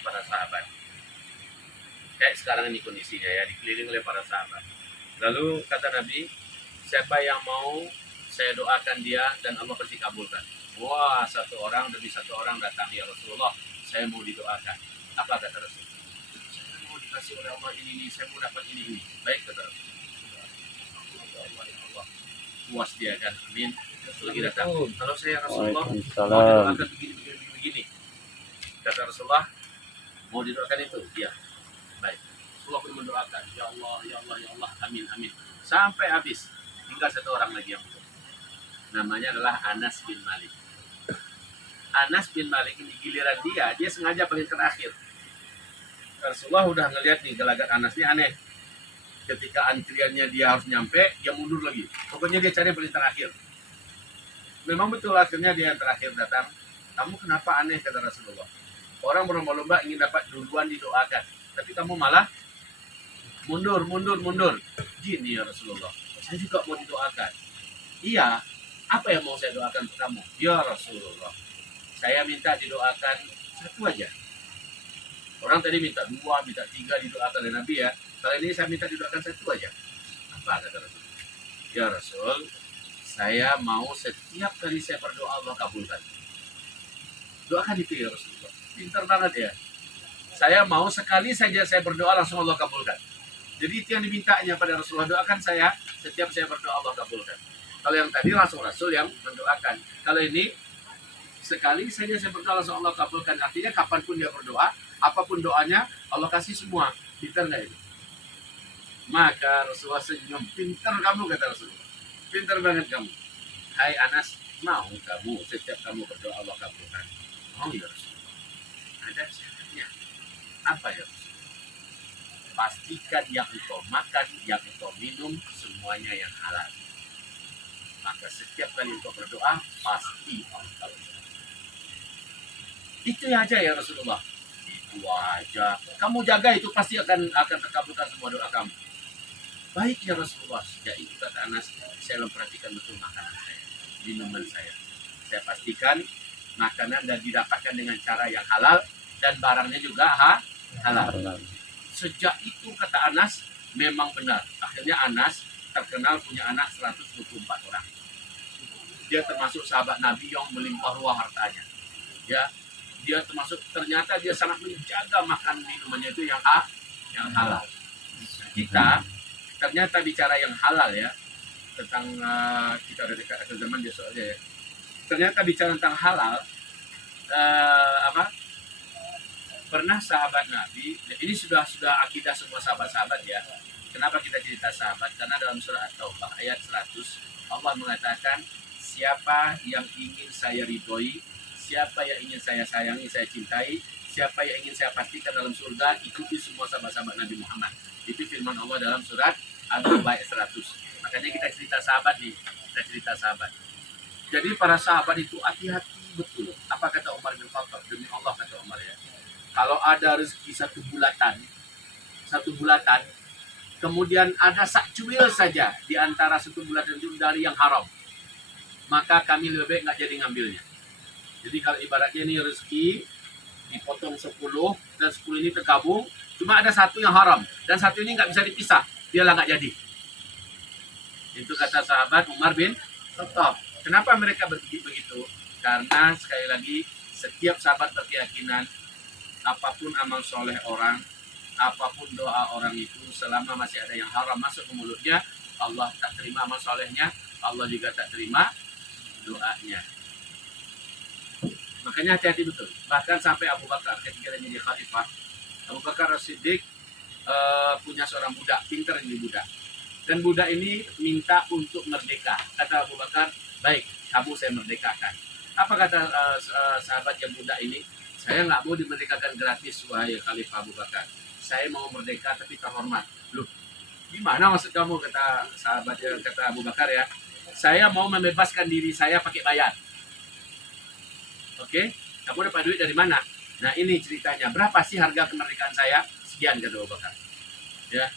dikelilingi para sahabat. Kayak sekarang ini kondisinya ya, dikelilingi oleh para sahabat. Lalu kata Nabi, siapa yang mau saya doakan dia dan Allah pasti kabulkan. Wah, satu orang demi satu orang datang, ya Rasulullah, saya mau didoakan. Apa kata Rasulullah? Saya mau dikasih oleh Allah ini, saya mau dapat ini. Baik kata Rasulullah. Allah, ya Allah. Puas dia kan, amin. Lagi datang. Kalau saya Rasulullah mau didoakan begini. Kata Rasulullah, mau didoakan itu? Iya. Baik. Rasulullah pun mendoakan, ya Allah, ya Allah, ya Allah, amin, amin. Sampai habis. Tinggal satu orang lagi yang butuh. Namanya adalah Anas bin Malik. Anas bin Malik ini giliran dia sengaja paling terakhir. Rasulullah udah ngeliat nih gelagat Anas ini aneh. Ketika antriannya dia harus nyampe, dia mundur lagi. Pokoknya dia cari paling terakhir. Memang betul akhirnya dia yang terakhir datang. Kamu kenapa aneh, kata Rasulullah. Orang berlomba-lomba ingin dapat duluan didoakan, tapi kamu malah mundur. Gini ya Rasulullah, saya juga mau didoakan. Iya, apa yang mau saya doakan untuk kamu? Ya Rasulullah, saya minta didoakan satu aja. Orang tadi minta 2, minta 3 didoakan oleh Nabi ya. Kali ini saya minta didoakan satu aja. Apa kata Rasulullah? Ya Rasul, saya mau setiap kali saya berdoa Allah kabulkan. Doakan itu ya Rasulullah. Pintar banget ya. Saya mau sekali saja saya berdoa langsung Allah kabulkan. Jadi itu yang dimintanya pada Rasulullah, doakan saya setiap saya berdoa Allah kabulkan. Kalau yang tadi langsung Rasul yang mendoakan. Kalau ini sekali saja saya berdoa langsung Allah kabulkan. Artinya kapanpun dia berdoa, apapun doanya Allah kasih semua. Pintar nggak ini? Maka Rasulullah senyum. Pintar kamu, kata Rasulullah. Pintar banget kamu. Hai Anas, mau kamu setiap kamu berdoa Allah kabulkan? Mau ya Rasulullah. Ada syaratnya. Apa ya? Pastikan yang engkau makan, yang engkau minum, semuanya yang halal. Maka setiap kali engkau berdoa, pasti Allah kabulkan. Itu aja ya Rasulullah. Itu aja. Kamu jaga itu pasti akan terkabulkan semua doa kamu. Baik ya Rasulullah. Sejak itu kata Anas, saya memperhatikan betul makanan saya, minuman saya. Saya pastikan makanan dan didapatkan dengan cara yang halal dan barangnya juga halal. Sejak itu kata Anas, memang benar. Akhirnya Anas terkenal punya anak 124 orang. Dia termasuk sahabat Nabi yang melimpah ruah hartanya. Ya, dia termasuk, ternyata dia sangat menjaga makan minumannya itu yang halal. Kita ternyata bicara yang halal ya, tentang kita ada dekat akhir zaman besok aja ya. Ternyata bicara tentang halal, pernah sahabat Nabi, ini sudah akidah semua sahabat-sahabat ya. Kenapa kita cerita sahabat? Karena dalam surah At-Taubah ayat 100 Allah mengatakan, siapa yang ingin saya ridhoi, siapa yang ingin saya sayangi, saya cintai, siapa yang ingin saya pastikan dalam surga, ikuti semua sahabat-sahabat Nabi Muhammad. Itu firman Allah dalam surat At-Taubah ayat 100. Makanya kita cerita sahabat nih, kita cerita sahabat. Jadi para sahabat itu hati-hati betul. Apa kata Umar bin Khattab? Demi Allah kata Umar ya. Kalau ada rezeki satu bulatan, kemudian ada sak cuil saja di antara satu bulatan itu dari yang haram, maka kami lebih baik nggak jadi ngambilnya. Jadi kalau ibaratnya ini rezeki dipotong 10 dan 10 ini tergabung, cuma ada satu yang haram dan satu ini nggak bisa dipisah, dialah nggak jadi. Itu kata sahabat Umar bin Khattab. Kenapa mereka begitu? Karena sekali lagi setiap sahabat berkeyakinan apapun amal soleh orang, apapun doa orang itu, selama masih ada yang haram masuk ke mulutnya, Allah tak terima amal solehnya, Allah juga tak terima doanya. Makanya hati-hati betul. Bahkan sampai Abu Bakar ketika dia jadi khalifah, Abu Bakar As-Siddiq punya seorang budak, pintar ini budak. Dan budak ini minta untuk merdeka. Kata Abu Bakar, baik, kamu saya merdekakan. Apa kata sahabat yang budak ini? Saya nggak mau dimerdekakan gratis, wahai Khalifah Abu Bakar. Saya mau merdeka tapi terhormat. Loh, gimana maksud kamu, kata sahabat, kata Abu Bakar ya? Saya mau membebaskan diri saya pakai bayar. Oke, kamu dapat duit dari mana? Nah ini ceritanya. Berapa sih harga kemerdekaan saya? Sekian, kata Abu Bakar. Ya.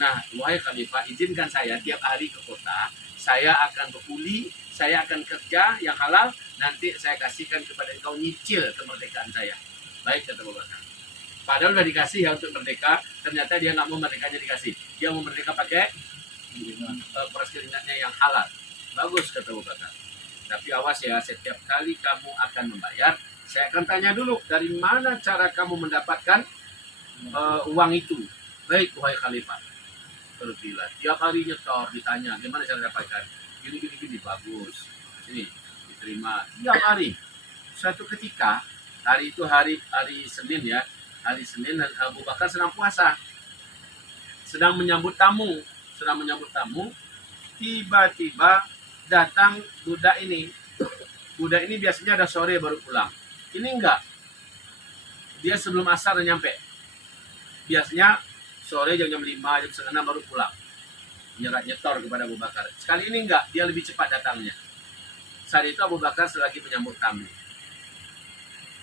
Nah, wahai Khalifah, izinkan saya tiap hari ke kota. Saya akan berkuli, saya akan kerja yang halal. Nanti saya kasihkan kepada engkau nyicil kemerdekaan saya. Baik, kata Abu Bakar. Padahal udah dikasih ya untuk merdeka, ternyata dia nggak mau merdekanya dikasih. Dia mau merdeka pakai peras keringatnya yang halal. Bagus kata Abu Bakar. Tapi awas ya, setiap kali kamu akan membayar, saya akan tanya dulu dari mana cara kamu mendapatkan uang itu. Baik, wahai khalifah. Terus bilang, tiap hari nyetor, ditanya, gimana cara dapatkan? Gini, bagus. Sini, diterima. Tiap hari. Suatu ketika, hari itu hari Senin ya, hari Senin dan Abu Bakar sedang puasa, sedang menyambut tamu, tiba-tiba datang budak ini. Budak ini biasanya ada sore baru pulang. Ini enggak, dia sebelum asar udah nyampe. Biasanya sore jam 5, jam setengah 6 baru pulang. Nyetor kepada Abu Bakar. Sekali ini enggak, dia lebih cepat datangnya. Saat itu Abu Bakar selagi menyambut tamu.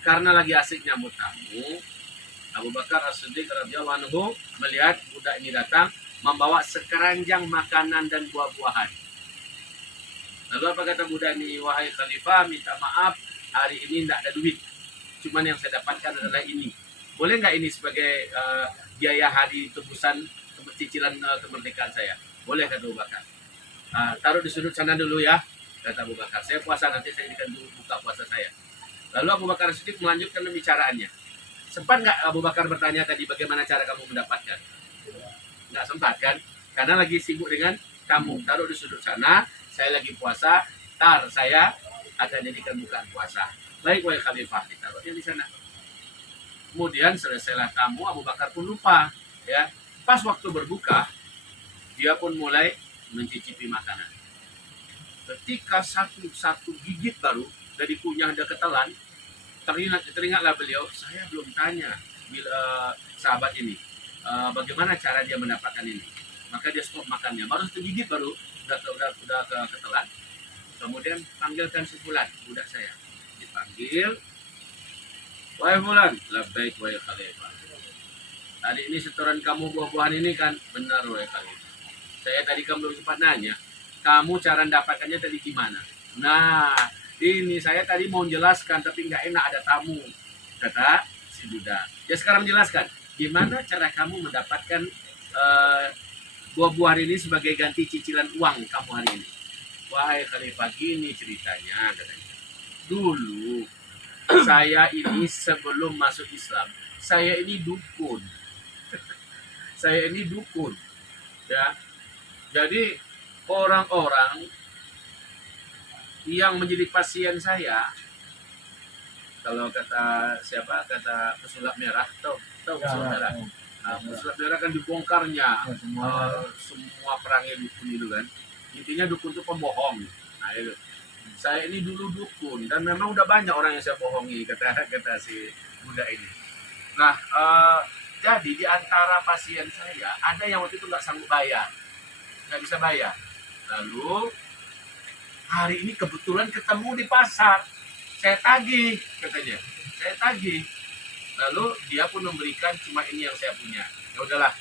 Karena lagi asik nyambut tamu, Abu Bakar As-Siddiq radhiyallahu anhu melihat budak ini datang membawa sekeranjang makanan dan buah-buahan. Lalu apa kata budak ini? Wahai khalifah, minta maaf, hari ini tidak ada duit. Cuman yang saya dapatkan adalah ini. Boleh nggak ini sebagai biaya hari tebusan cicilan kemerdekaan saya? Boleh kata Abu Bakar. Taruh di sudut sana dulu ya, kata Abu Bakar. Saya puasa, nanti saya akan buka puasa saya. Lalu Abu Bakar Siddiq melanjutkan pembicaraannya. Sempat nggak Abu Bakar bertanya tadi bagaimana cara kamu mendapatkan? Nggak sempat kan? Karena lagi sibuk dengan kamu. Taruh di sudut sana, saya lagi puasa, saya akan jadikan bukaan puasa. Baik, wahai khalifah, ditaruhnya di sana. Kemudian selesailah tamu, Abu Bakar pun lupa. Ya, pas waktu berbuka, dia pun mulai mencicipi makanan. Ketika satu gigit baru dari kunyah ada ketelan, teringatlah beliau, saya belum tanya sahabat ini bagaimana cara dia mendapatkan ini. Maka dia stop makannya. Baru satu gigit baru udah ketelan. Kemudian panggilkan si Fulan, budak saya. Dipanggil, wahai Fulan, labbaik wahai khalifah. Tadi ini setoran kamu buah-buahan ini kan? Benar wahai khalifah. Saya tadi kamu belum sempat nanya, kamu cara mendapatkannya tadi gimana? Nah, ini saya tadi mau menjelaskan tapi nggak enak ada tamu, kata si budak. Dia sekarang menjelaskan gimana cara kamu mendapatkan buah-buahan ini sebagai ganti cicilan uang kamu hari ini. Wahai khalifah, gini ceritanya katanya. Dulu saya ini sebelum masuk Islam, saya ini dukun. Saya ini dukun. Ya. Jadi orang-orang yang menjadi pasien saya, kalau kata siapa, kata pesulap merah, tahu pesulap merah. Nah, pesulap merah kan dibongkarnya semua perangnya dukun itu kan. Intinya dukun itu pembohong. Nah itu. Saya ini dulu dukun dan memang udah banyak orang yang saya bohongi, kata si budak ini. Nah, jadi di antara pasien saya ada yang waktu itu nggak sanggup bayar, nggak bisa bayar. Lalu hari ini kebetulan ketemu di pasar, saya tagih katanya, saya tagih. Lalu dia pun memberikan cuma ini yang saya punya. Ya udahlah,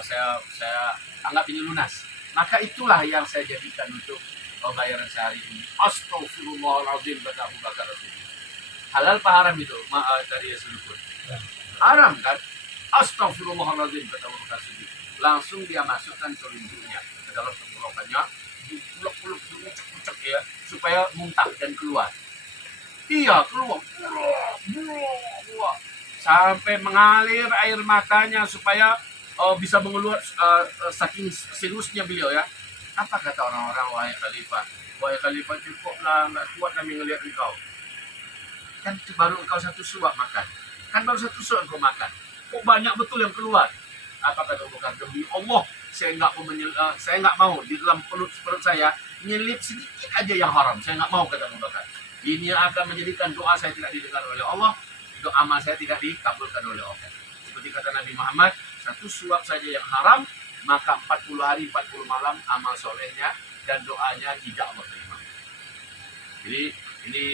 saya anggap ini lunas. Maka itulah yang saya jadikan untuk bayaran sehari ini. Astaghfirullahaladzim, kata Abu Bakar Siddiq. Halal apa haram itu? Dari Rasulullah. Haram kan? Astaghfirullahaladzim, kata Abu Bakar Siddiq. Langsung dia masukkan telunjuknya ke dalam tenggorokannya, dipeluk-peluk, diucek-ucek ya, supaya muntah dan keluar. Iya, keluar. Sampai mengalir air matanya supaya bisa mengeluar saking seriusnya beliau ya. Apa kata orang-orang, wahai khalifah? Wahai khalifah, cukuplah, nggak kuat kami ngelihat engkau. Kan baru engkau satu suap makan. Kan baru satu suap engkau makan. Kok banyak betul yang keluar? Apa kata Abu Bakar? Demi Allah, saya nggak mau di dalam perut saya nyelip sedikit aja yang haram. Saya nggak mau, kata Abu Bakar. Ini akan menjadikan doa saya tidak didengar oleh Allah, doa amal saya tidak dikabulkan oleh Allah. Seperti kata Nabi Muhammad, satu suap saja yang haram, maka 40 hari 40 malam amal solehnya dan doanya tidak Allah terima. Jadi ini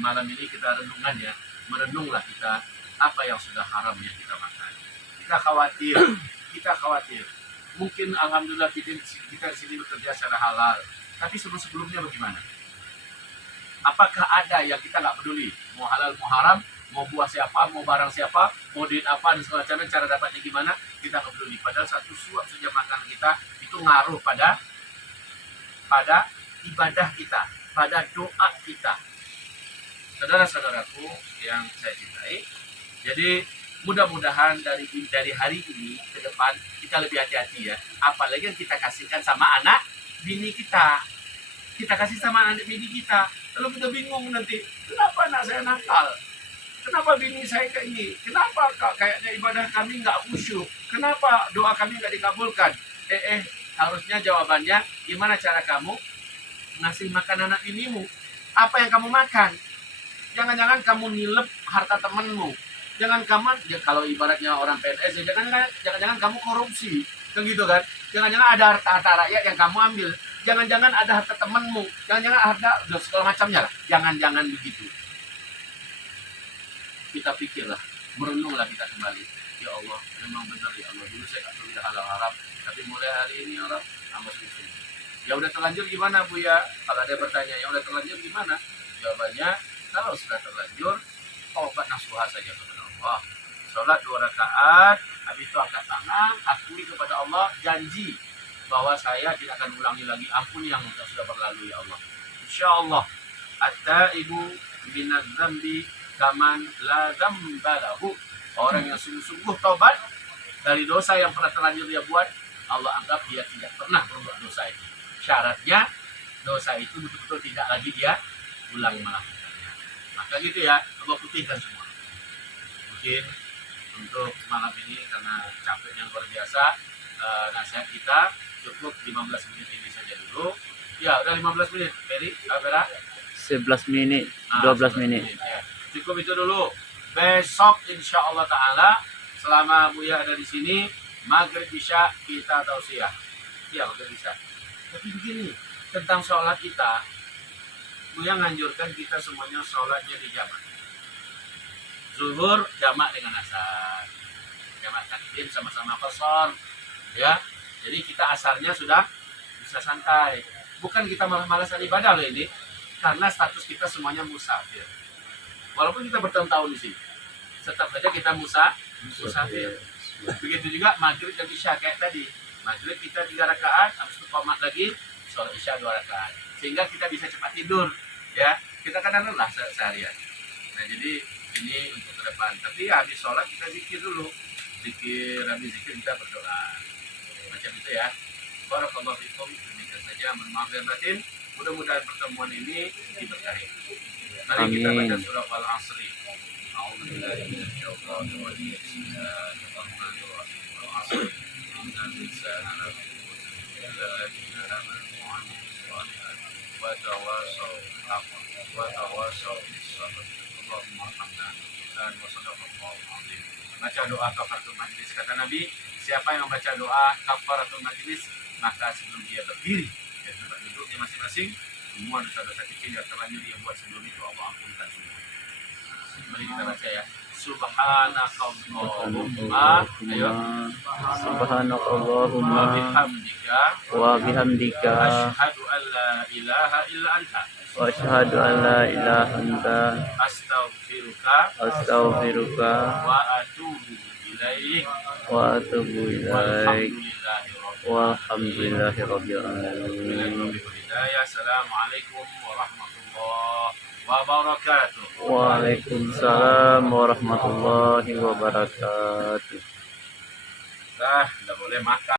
malam ini kita renungan ya, merenunglah kita apa yang sudah haram yang kita makan. Kita khawatir. Mungkin alhamdulillah kita di sini bekerja secara halal, tapi sebelumnya bagaimana? Apakah ada yang kita nggak peduli, mau halal mau haram, mau buah siapa, mau barang siapa, mau duit apa dan segala macamnya, cara dapatnya gimana, kita nggak peduli. Padahal satu suap saja makan kita itu ngaruh pada ibadah kita, pada doa kita. Saudara-saudaraku yang saya cintai, jadi mudah-mudahan dari hari ini ke depan kita lebih hati-hati ya. Apalagi yang kita kasihkan sama anak bini kita. Kita kasih sama anak bini kita. Lalu kita bingung nanti, kenapa anak saya nakal? Kenapa bini saya kayak ini? Kenapa kayaknya ibadah kami nggak khusyuk? Kenapa doa kami nggak dikabulkan? Harusnya jawabannya, gimana cara kamu ngasih makan anak binimu? Apa yang kamu makan? Jangan-jangan kamu nilep harta temanmu. Jangan kamu, ya kalau ibaratnya orang PNS, ya jangan-jangan kamu korupsi, kan gitu kan? Jangan-jangan ada harta rakyat yang kamu ambil. Jangan-jangan ada harta temanmu. Jangan-jangan harta segala macamnya lah. Jangan-jangan begitu. Kita pikirlah, merenunglah kita kembali. Ya Allah, memang benar ya Allah. Dulu saya nggak tahu halal haram, tapi mulai hari ini ya Allah, tambah sungguh. Ya udah terlanjur gimana Bu ya? Kalau ada bertanya, ya udah terlanjur gimana? Jawabannya, kalau sudah terlanjur, taubat nasuha saja kepada Allah. Sholat 2 rakaat, habis itu angkat tangan, akui kepada Allah, janji bahwa saya tidak akan ulangi lagi. Ampuni yang sudah berlalu ya Allah. Insya Allah, at-taibu minadz dzambi kaman la dzamba lahu. Orang yang sungguh-sungguh taubat dari dosa yang pernah terlanjur dia buat, Allah anggap dia tidak pernah berbuat dosa itu. Syaratnya dosa itu betul-betul tidak lagi dia ulangi melakukannya. Maka gitu ya, Allah putihkan semua. Mungkin untuk malam ini karena capeknya luar biasa, nasihat kita cukup 15 menit ini saja dulu. Ya, udah 15 menit. Ferry, Vera? 11 menit, 12 menit. Ya. Cukup itu dulu. Besok insya Allah Ta'ala, selama Buya ada di sini, maghrib isya kita tausiah. Iya, maghrib isya. Tapi begini, tentang sholat kita, Buya nganjurkan kita semuanya sholatnya di jamak. Zuhur jamak dengan asar, jamak takdim sama-sama qashar, ya. Jadi kita asarnya sudah bisa santai. Bukan kita malas-malasan ibadah loh ini, karena status kita semuanya musafir. Walaupun kita bertahun-tahun di sini, tetap saja kita musafir. Begitu juga maghrib dan isya kayak tadi. Maghrib kita 3 rakaat, habis itu qomat lagi, sholat isya 2 rakaat. Sehingga kita bisa cepat tidur, ya. Kita kadang lelah seharian. Nah, jadi ini untuk ke depan. Tapi ya, habis sholat kita zikir dulu. Habis zikir kita berdoa. Macam itu ya. Barakallahu fikum. Demikian saja. Maaf dan batin. Mudah-mudahan pertemuan ini diberkahi. Mari kita baca surah Al-Asri. A'udzubillahi minasyaitonir rajim. Bismillahirrahmanirrahim. Al-Asri. Innal insana lafi khusr illa alladziina aamanu wa 'amilus shalihaat wa tawassaw bil haqqi wa tawassaw bis sabr. Allahumma arhamna dan wa sadaqallahul azim. Baca doa kafaratul majlis. Kata Nabi, siapa yang membaca doa kafaratul majlis, maka sebelum dia berdiri dari tempat duduknya masing-masing, semua dosa-dosa kecil yang terlanjur dia buat sebelum itu Allah ampunkan semua. Mari kita baca ya. Subhanakallahumma, ayo. Subhanakallahumma wa bihamdika asyhadu an la ilaha illa anta wa asyhadu an la ilaha anta astaghfiruka wa atubu ilaik. Walhamdulillahi rabbil alamin. Assalamualaikum warahmatullahi wabarakatuh. Waalaikumsalam warahmatullahi wabarakatuh. Nah, tidak boleh makan.